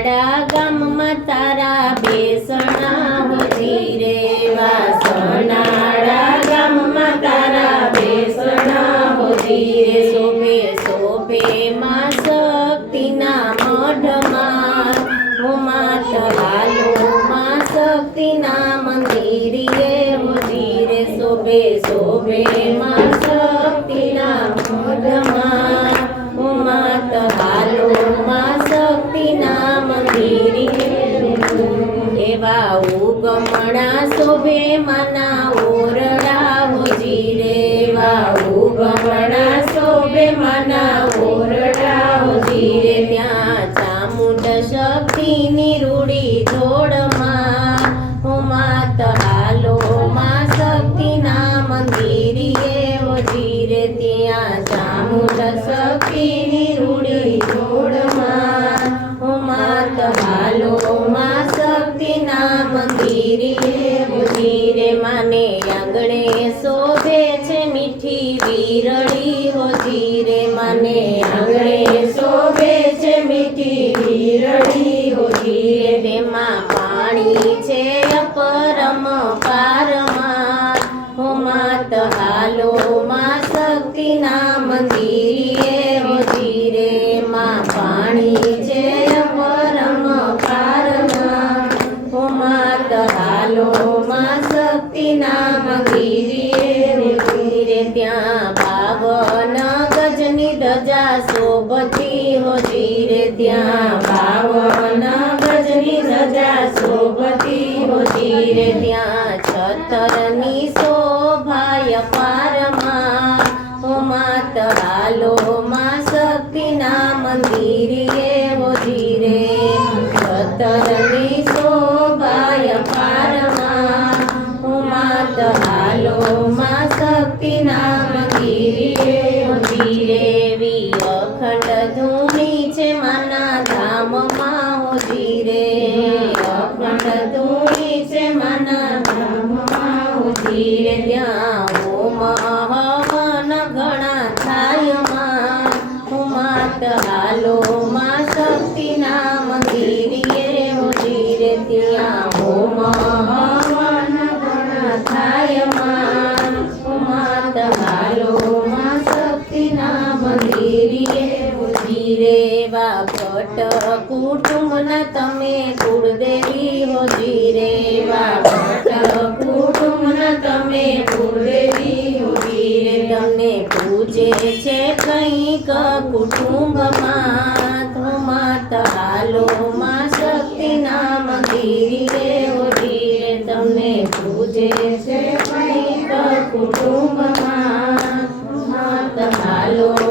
સોનાડા ગામમાં તારા બેસણા હોતી રે. વાસણાળા ગામમાં તારા બેસણા હોતી રે. શોભે શોભે માં શક્તિના મઢમાં. હું માત હાલો માં શક્તિના મંદિરે હોતી રે શોભે શોભે માં એવા ઉગમણા શોભે મના ઓરડા હોજી રે એવા ઉગમણા શોભે મના ઓરડા હોજી રે ત્યાં ચામુંડ શક્તિની રૂડી જોડમાં હું માત હાલો માં શક્તિના મંદિરે હોજી ત્યાં ચામુંડ શક્તિની રૂડી જોડમાં હું માત હાલો માં શક્તિના મંદિરે હોજી રે માને આંગણે શોભે છે મીઠી વીરળી હોજી રે માને આંગણે શોભે છે મીઠી વીરળી હોજી રે તેમાં પાણી છે અપરમ પારમાં. હો માત હાલો માં મંદિરે હોજી હાલો માં શક્તિના નામ હોજી રે ત્યાં પાવન ગજની ધજા શોભતી હો રે ત્યાં પાવન ગજની ધજા શોભતી હો રે ત્યાં છતરની શોભાય પારમાં હો માતાલો માં શક્તિ શક્તિના મંદિરે હો ધીરે છતરની શોભાય શક્તિના મંદિરે હોજી રે વી અખંડ ધૂણી છે માના ધામમાં હોજી રે અખંડ ધૂણી ભટ્ટ કુટુંબના તમે કુળદેવી હો જીરે કુટુંબ કુટુંબના તમે કુળદેવી હો જીરે. તમને પૂજે છે કંઈક કુટુંબમાં. તો માતા હાલો માં શક્તિ નામ ગીરીએ હો જીરે. તમને પૂજે છે કંઈક કુટુંબમાં. માતા હાલો